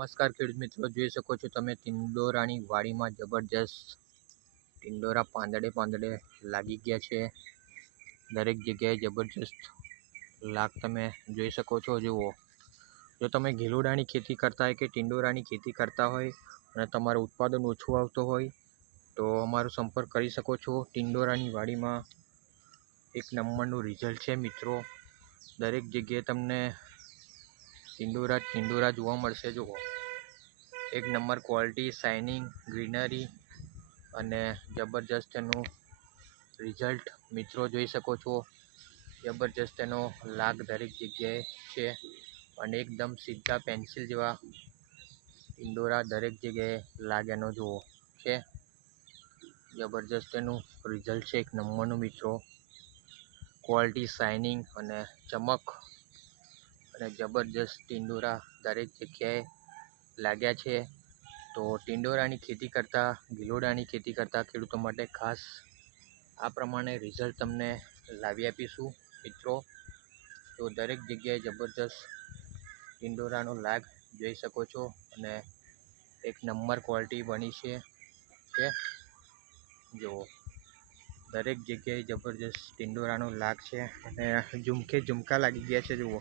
નમસ્કાર ખેડૂત મિત્રો, જોઈ શકો છો તમે ટિંડોરાની વાડીમાં જબરજસ્ત ટિંડોરા પાંદડે પાંદડે લાગી ગયા છે. દરેક જગ્યાએ જબરજસ્ત લાગ તમે જોઈ શકો છો. જુઓ, જો તમે ગીલોડાની ખેતી કરતા હોય કે ટિંડોરાની ખેતી કરતા હોય અને તમારું ઉત્પાદન ઓછું આવતું હોય, તો અમારો સંપર્ક કરી શકો છો. ટિંડોરાની વાડીમાં એક નંબરનું રિઝલ્ટ છે મિત્રો. દરેક જગ્યાએ તમને ટિંડોરા ટિંડોરા જોવા મળશે, જુઓ. એક નંબર ક્વોલિટી શાઇનિંગ ગ્રીનરી અને જબરજસ્ત એનું રિઝલ્ટ મિત્રો જોઈ શકો છો. જબરજસ્ત એનો લાગ દરેક જગ્યાએ છે અને એકદમ સીધા પેન્સિલ જેવા ઇન્દોરા દરેક જગ્યાએ લાગ એનો જુઓ છે. જબરજસ્ત એનું રિઝલ્ટ છે એક નંબરનું મિત્રો. ક્વોલિટી શાઇનિંગ અને ચમક અને જબરજસ્ત ટિંડોરા દરેક જગ્યાએ લાગ્યા છે. તો ટિંડોરાની ખેતી કરતાં, ગિલોડાની ખેતી કરતાં ખેડૂતો માટે ખાસ આ પ્રમાણે રિઝલ્ટ તમને લાવી આપીશું. મિત્રો, તો દરેક જગ્યાએ જબરજસ્ત ટિંડોરાનો લાગ જોઈ શકો છો અને એક નંબર ક્વોલિટી બની છે છે. જુઓ, દરેક જગ્યાએ જબરજસ્ત ટિંડોરાનો લાગ છે અને ઝુમકે ઝુમકા લાગી ગયા છે, જુઓ.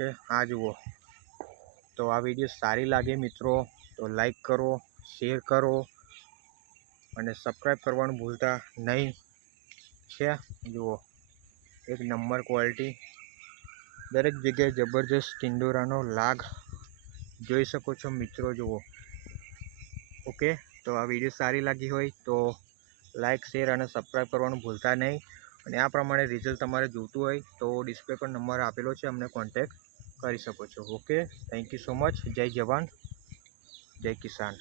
છે. આ જુઓ. તો આ વીડિયો સારી લાગે મિત્રો, તો લાઈક કરો શેર કરો અને સબસ્ક્રાઈબ કરવાનું ભૂલતા નહીં. છે, જુઓ. એક નંબર ક્વોલિટી દરેક જગ્યાએ જબરજસ્ત ટિંડોરાનો લાગ જોઈ શકો છો મિત્રો, જુઓ. ઓકે, તો આ વીડિયો સારી લાગી હોય તો લાઈક શેર અને સબસ્ક્રાઈબ કરવાનું ભૂલતા નહીં. અને આ પ્રમાણે રિઝલ્ટ તમારે જોતું હોય તો ડિસ્પ્લે પર નંબર આપેલો છે, અમને કોન્ટેક્ટ કરી શકો છો. Okay thank you so much જય જવાન. જય કિસાન.